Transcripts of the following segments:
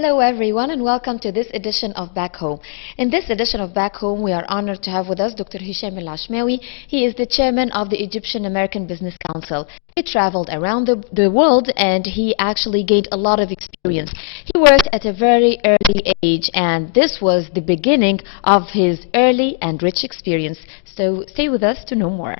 Hello everyone and welcome to this edition of Back Home. In this edition of Back Home, we are honored to have with us Dr. Hesham Ashmawy. He is the chairman of the Egyptian American Business Council. He traveled around the world and he actually gained a lot of experience. He worked at a very early age and this was the beginning of his early and rich experience. So stay with us to know more.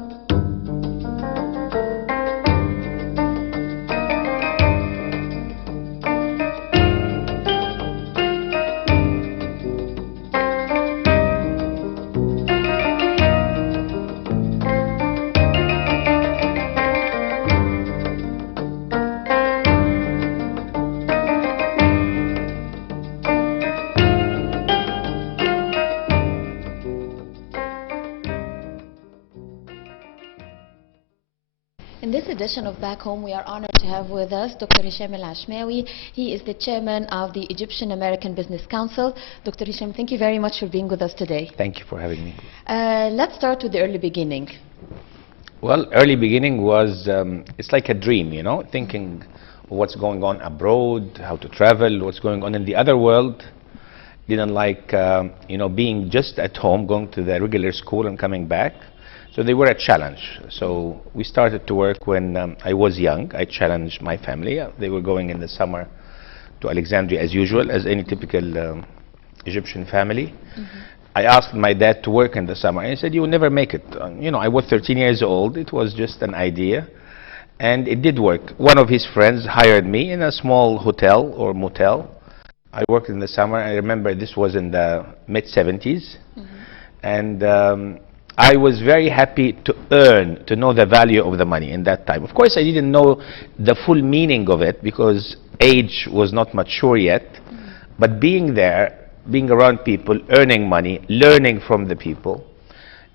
In this edition of Back Home, we are honored to have with us Dr. Hesham Ashmawy. He is the chairman of the Egyptian American Business Council. Dr. Hesham, thank you very much for being with us today. Thank you for having me. Let's start with the early beginning. Well, early beginning was, it's like a dream, you know, thinking what's going on abroad, how to travel, what's going on in the other world. Didn't like, being just at home, going to the regular school and coming back. So they were a challenge. So we started to work when I was young. I challenged my family. They were going in the summer to Alexandria as usual, as any typical Egyptian family. I asked my dad to work in the summer. And he said, "You will never make it." I was 13 years old. It was just an idea. And it did work. One of his friends hired me in a small hotel or motel. I worked in the summer. I remember this was in the mid-70s. And I was very happy to know the value of the money in that time. Of course, I didn't know the full meaning of it because age was not mature yet. But being there, being around people, earning money, learning from the people.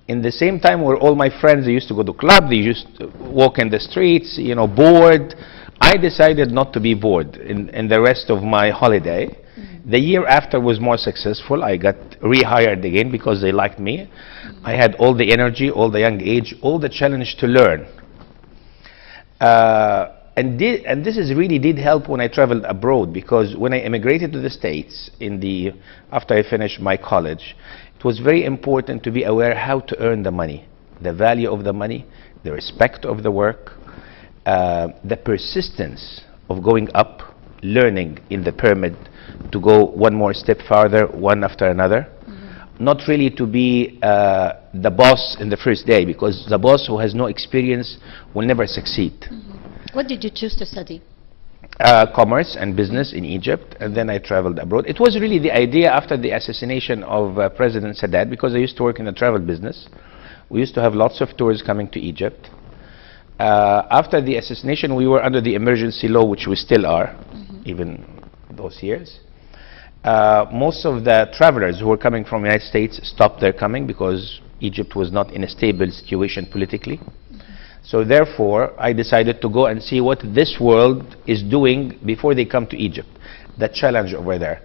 In the same time where all my friends, they used to go to clubs, they used to walk in the streets, bored. I decided not to be bored in the rest of my holiday. The year after was more successful. I got rehired again because they liked me. I had all the energy, all the young age, all the challenge to learn. And this really did help when I traveled abroad, because when I immigrated to the States after I finished my college, it was very important to be aware how to earn the money, the value of the money, the respect of the work, the persistence of going up, learning in the pyramid, to go one more step farther, one after another. Not really to be the boss in the first day, because the boss who has no experience will never succeed. What did you choose to study? Commerce and business in Egypt, and then I traveled abroad. It was really the idea after the assassination of President Sadat, because I used to work in the travel business. We used to have lots of tours coming to Egypt. After the assassination, we were under the emergency law, which we still are, even those years. Most of the travelers who were coming from the United States stopped their coming because Egypt was not in a stable situation politically. So therefore, I decided to go and see what this world is doing before they come to Egypt, the challenge over there.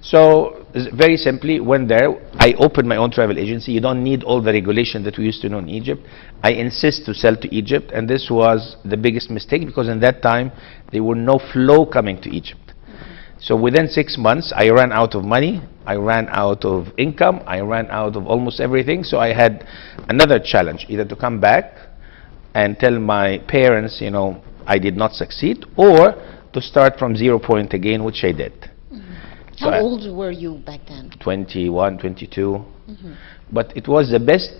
So very simply, when there, I opened my own travel agency. You don't need all the regulation that we used to know in Egypt. I insist to sell to Egypt, and this was the biggest mistake, because in that time, there were no flow coming to Egypt. So within 6 months, I ran out of money, I ran out of income, I ran out of almost everything. So I had another challenge, either to come back and tell my parents, I did not succeed, or to start from 0 point again, which I did. So how old were you back then? 21, 22. But it was the best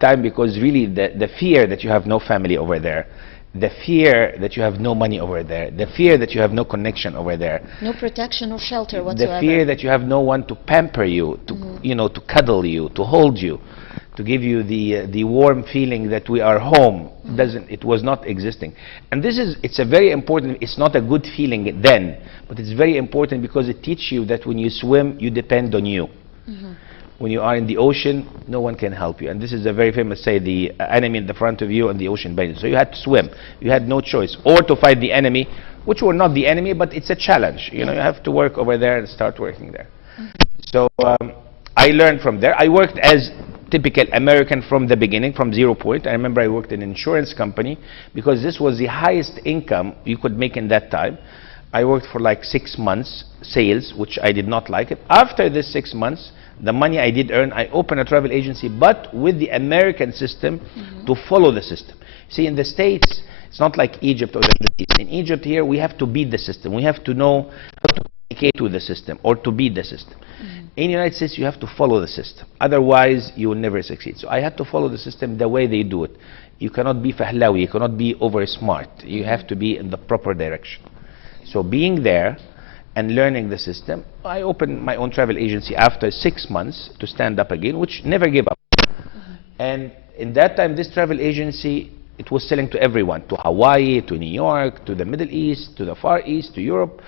time, because really the fear that you have no family over there, the fear that you have no money over there, the fear that you have no connection over there, no protection or shelter whatsoever, the fear that you have no one to pamper you, to cuddle you, to hold you, to give you the warm feeling that we are home, it was not existing. And it's a very important, it's not a good feeling then, but it's very important because it teaches you that when you swim, you depend on you. When you are in the ocean, no one can help you. And this is a very famous say, the enemy in the front of you and the ocean behind you. So you had to swim. You had no choice. Or to fight the enemy, which were not the enemy, but it's a challenge. You have to work over there and start working there. So I learned from there. I worked as typical American from the beginning, from 0 point. I remember I worked in an insurance company because this was the highest income you could make in that time. I worked for like 6 months sales, which I did not like it. After this 6 months, the money I did earn, I opened a travel agency, but with the American system to follow the system. See, in the States, it's not like Egypt or the Middle East. In Egypt here, we have to beat the system. We have to know how to communicate with the system or to beat the system. In the United States, you have to follow the system. Otherwise, you will never succeed. So I had to follow the system the way they do it. You cannot be fahlawi, you cannot be over smart. You have to be in the proper direction. So being there and learning the system, I opened my own travel agency after 6 months to stand up again, which never gave up. And in that time, this travel agency, it was selling to everyone, to Hawaii, to New York, to the Middle East, to the Far East, to Europe.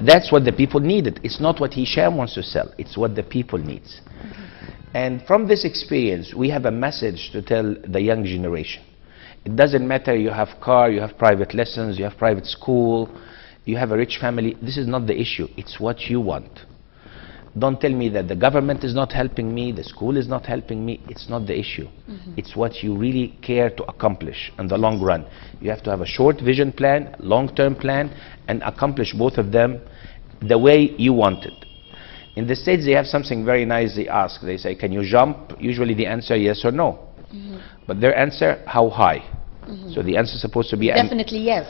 That's what the people needed. It's not what Hesham wants to sell. It's what the people needs. And from this experience, we have a message to tell the young generation. It doesn't matter you have car, you have private lessons, you have private school, you have a rich family. This is not the issue. It's what you want. Don't tell me that the government is not helping me, the school is not helping me. It's not the issue. It's what you really care to accomplish in the long run. You have to have a short vision plan, long-term plan, and accomplish both of them the way you want it. In the States, they have something very nice they ask. They say, can you jump? Usually the answer, yes or no. But their answer, how high? So the answer is supposed to be... Definitely yes.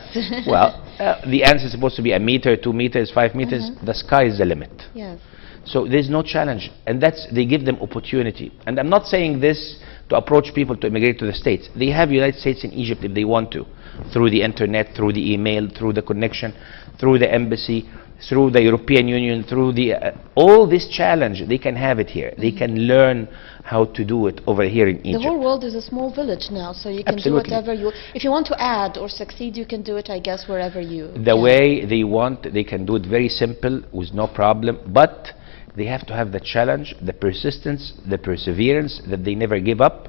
Well, the answer is supposed to be 1 meter, 2 meters, 5 meters. The sky is the limit. Yes. So there's no challenge, and they give them opportunity. And I'm not saying this to approach people to immigrate to the States. They have United States in Egypt if they want to, through the internet, through the email, through the connection, through the embassy, through the European Union, through the all this challenge. They can have it here. They can learn how to do it over here in Egypt. The whole world is a small village now, so you can do whatever you... If you want to add or succeed, you can do it, I guess, wherever you... The way they want, they can do it very simple, with no problem, but they have to have the challenge, the persistence, the perseverance, that they never give up.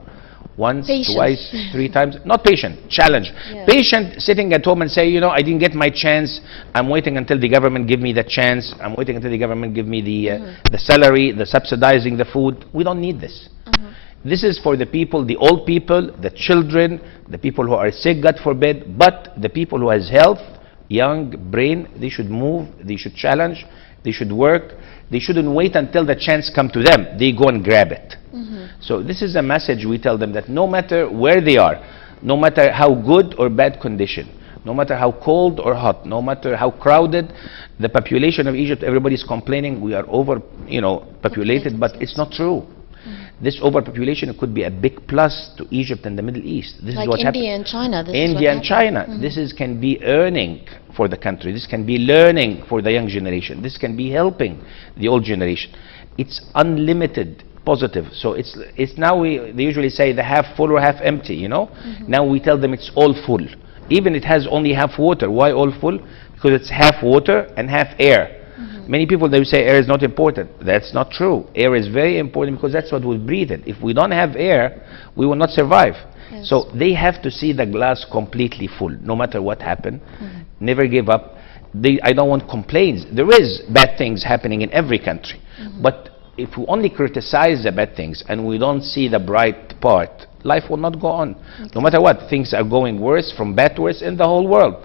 Once, Patience. Twice, 3 times. Not patient, challenge. Yeah. Patient, sitting at home and say, you know, I didn't get my chance. I'm waiting until the government give me the chance. I'm waiting until the government give me the salary, the subsidizing the food. We don't need this. This is for the people, the old people, the children, the people who are sick, God forbid, but the people who has health, young, brain, they should move, they should challenge, they should work. They shouldn't wait until the chance come to them. They go and grab it. So this is a message we tell them, that no matter where they are, no matter how good or bad condition, no matter how cold or hot, no matter how crowded the population of Egypt, everybody's complaining we are over, populated, but it's not true. This overpopulation could be a big plus to Egypt and the Middle East. This like is what India and China. This India is and China. This can be earning for the country. This can be learning for the young generation. This can be helping the old generation. It's unlimited positive. So it's now they usually say the half full or half empty. Now we tell them it's all full. Even it has only half water. Why all full? Because it's half water and half air. Many people, they say air is not important. That's not true. Air is very important because that's what we breathe in. If we don't have air, we will not survive. Yes. So they have to see the glass completely full, no matter what happened. Never give up. I don't want complaints. There is bad things happening in every country. But if we only criticize the bad things and we don't see the bright part, life will not go on. No matter what, things are going worse, from bad to worse in the whole world.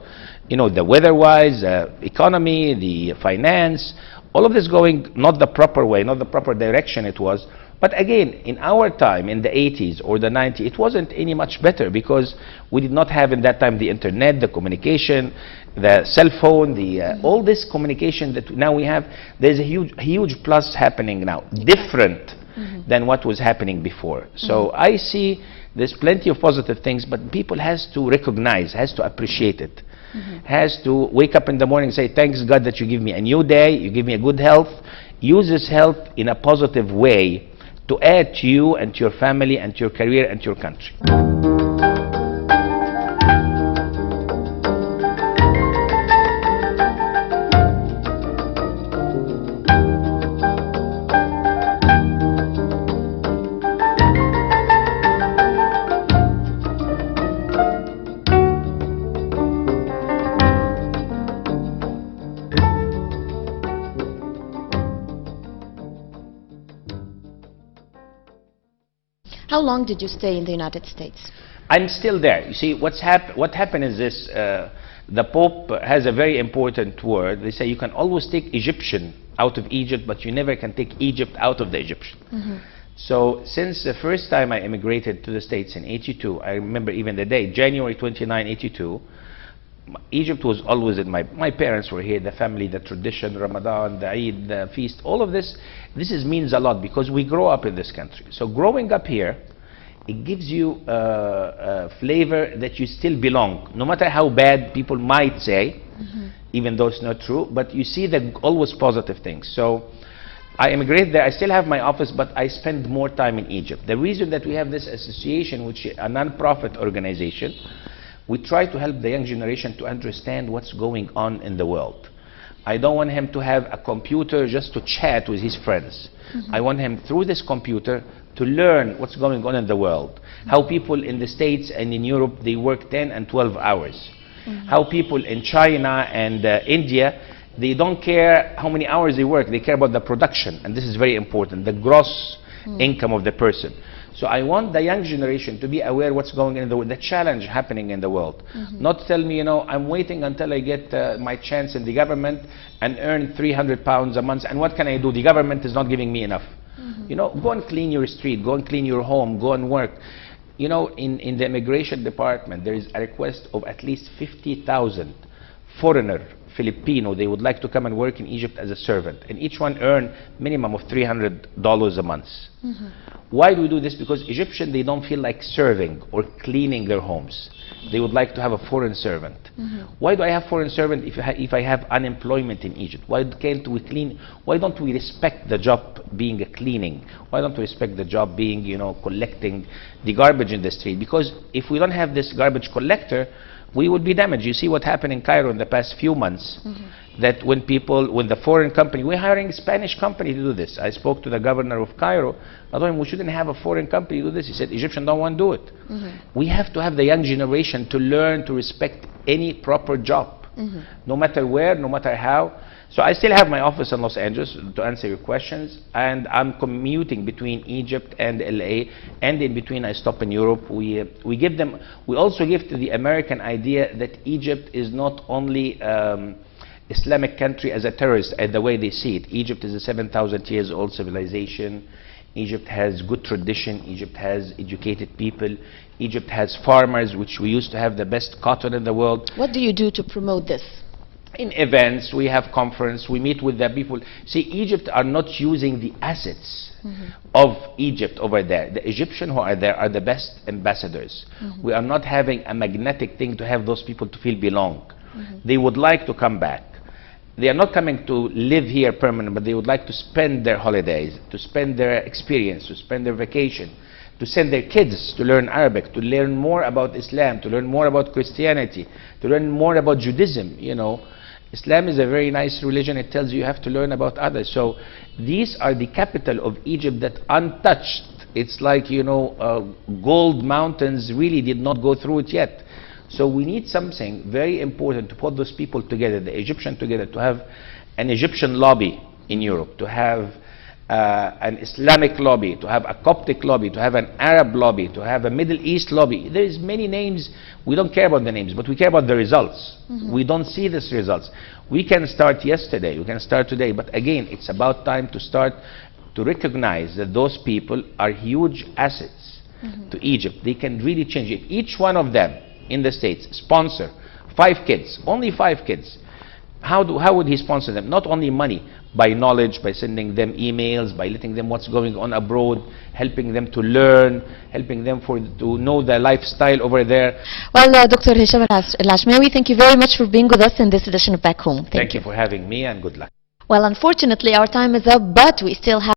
The weather-wise, economy, the finance, all of this going not the proper way, not the proper direction it was. But again, in our time, in the 80s or the 90s, it wasn't any much better because we did not have in that time the internet, the communication, the cell phone, all this communication that now we have. There's a huge plus happening now, different than what was happening before. So I see there's plenty of positive things, but people has to recognize, has to appreciate it. Has to wake up in the morning and say, thanks God that you give me a new day, you give me a good health. Use this health in a positive way to add to you and to your family and to your career and to your country. How long did you stay in the United States? I'm still there. You see, what happened is this. The Pope has a very important word. They say you can always take Egyptian out of Egypt, but you never can take Egypt out of the Egyptian. So since the first time I immigrated to the States in '82, I remember even the day, January 29, '82, Egypt was always in my parents were here, the family, the tradition, Ramadan, the Eid, the feast, all of this means a lot because we grow up in this country. So growing up here, it gives you a flavor that you still belong, no matter how bad people might say, even though it's not true, but you see the always positive things. So I immigrated there. I still have my office, but I spend more time in Egypt. The reason that we have this association, which is a non-profit organization, we try to help the young generation to understand what's going on in the world. I don't want him to have a computer just to chat with his friends. I want him through this computer to learn what's going on in the world. How people in the States and in Europe, they work 10 and 12 hours. How people in China and India, they don't care how many hours they work, they care about the production, and this is very important, the gross income of the person. So I want the young generation to be aware what's going on in the world, the challenge happening in the world. Not tell me, you know, I'm waiting until I get my chance in the government and earn 300 pounds a month, and what can I do? The government is not giving me enough. You know, go and clean your street, go and clean your home, go and work. You know, in the immigration department, there is a request of at least 50,000 foreigner, Filipino, they would like to come and work in Egypt as a servant, and each one earn minimum of $300 a month. Why do we do this? Because Egyptians, they don't feel like serving or cleaning their homes. They would like to have a foreign servant. Why do I have foreign servant if I have unemployment in Egypt? Why can't we clean? Why don't we respect the job being a cleaning? Why don't we respect the job being, you know, collecting the garbage in the street? Because if we don't have this garbage collector, we would be damaged. You see what happened in Cairo in the past few months, that when the foreign company, we're hiring a Spanish company to do this. I spoke to the governor of Cairo. I told him we shouldn't have a foreign company do this. He said, Egyptians don't want to do it. We have to have the young generation to learn to respect any proper job, no matter where, no matter how. So I still have my office in Los Angeles to answer your questions, and I'm commuting between Egypt and LA, and in between I stop in Europe. We also give to the American idea that Egypt is not only Islamic country as a terrorist, and the way they see it. Egypt is a 7,000 years old civilization. Egypt has good tradition. Egypt has educated people. Egypt has farmers, which we used to have the best cotton in the world. What do you do to promote this? In events, we have conference, we meet with the people. See, Egypt are not using the assets of Egypt over there. The Egyptians who are there are the best ambassadors. We are not having a magnetic thing to have those people to feel belong. They would like to come back. They are not coming to live here permanently, but they would like to spend their holidays, to spend their experience, to spend their vacation, to send their kids to learn Arabic, to learn more about Islam, to learn more about Christianity, to learn more about Judaism. You know, Islam is a very nice religion. It tells you have to learn about others. So these are the capital of Egypt that untouched. It's like, you know, gold mountains really did not go through it yet. So we need something very important to put those people together, the Egyptians together, to have an Egyptian lobby in Europe, to have an Islamic lobby, to have a Coptic lobby, to have an Arab lobby, to have a Middle East lobby. There is many names. We don't care about the names, but we care about the results. We don't see these results. We can start yesterday, we can start today, but again, it's about time to start to recognize that those people are huge assets to Egypt. They can really change it. Each one of them in the States sponsor 5 kids, only 5 kids. How would he sponsor them? Not only money, by knowledge, by sending them emails, by letting them what's going on abroad, helping them to learn, helping them to know the lifestyle over there. Well, Dr. Hesham Ashmawy, thank you very much for being with us in this edition of Back Home. Thank you for having me, and good luck. Well, unfortunately, our time is up, but we still have